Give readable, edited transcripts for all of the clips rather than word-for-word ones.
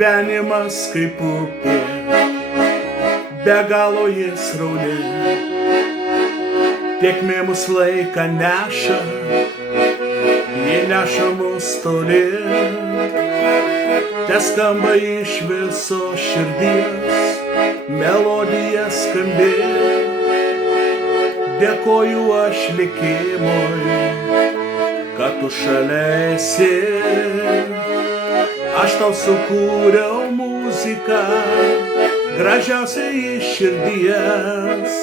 gyvenimas kaip upė, be galo jis srauni, tėkmė mus laiką neša, ji neša mus toli, teskamba iš viso širdies, melodija skambi, dėkoju aš likimui, kad tu šalia esi. Aš tau sukūriau muziką, gražiausia iš širdies,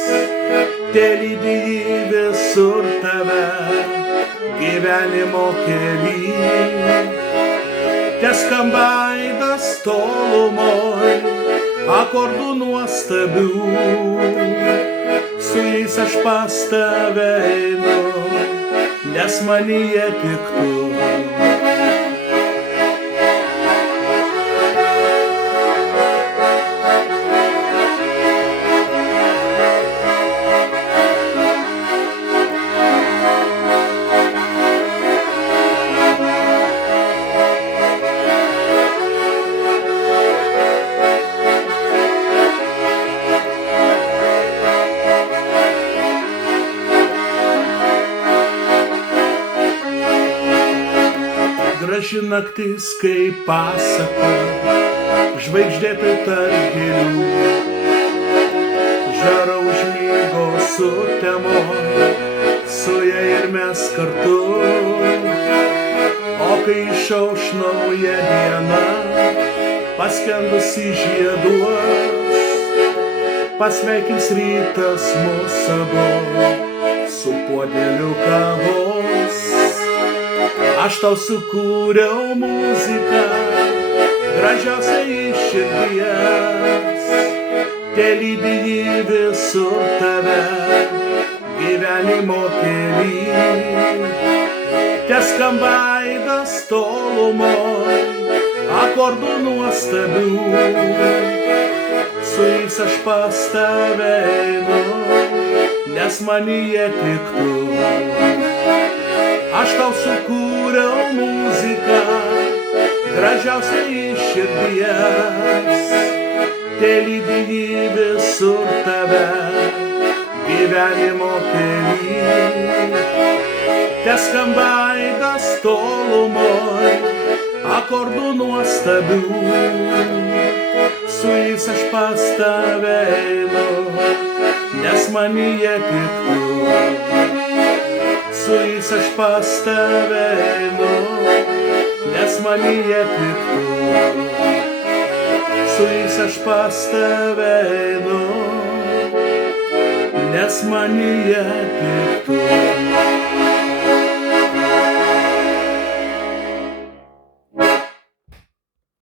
telydi jį visur tave, gyvenimo kely. Teskamba aidas tolumoj, akordų nuostabių, su jais aš pas tave einu, nes manyje tik tu. Graži naktis kaip pasaka, žvaigždėtai tarp gėlių, žara užmigo sutemoj, suja ir mes kartu. O kai išauš nauja diena, paskendusi žieduos, pasveikins rytas mus abu su puodeliu kavos. Aš tau sukūriau muziką, gražiausia iš širdies, telydi jį visur tave, gyvenimo kely. Teskamba aidas tolumoj, akordų nuostabių, su jais aš pas tave einu, nes manyje tik tu. Aš tau sukūriau muziką, gražiausia iš širdies, telydi jį visur tave, gyvenimo kely. Teskamba aidas tolumoj, akordų nuostabių, su jais aš pas tave einu, nes manyje tik tu. Su jais aš pas tave einu, nes manyje tik tu. Su jais aš pas tave einu, nes manyje tik tu.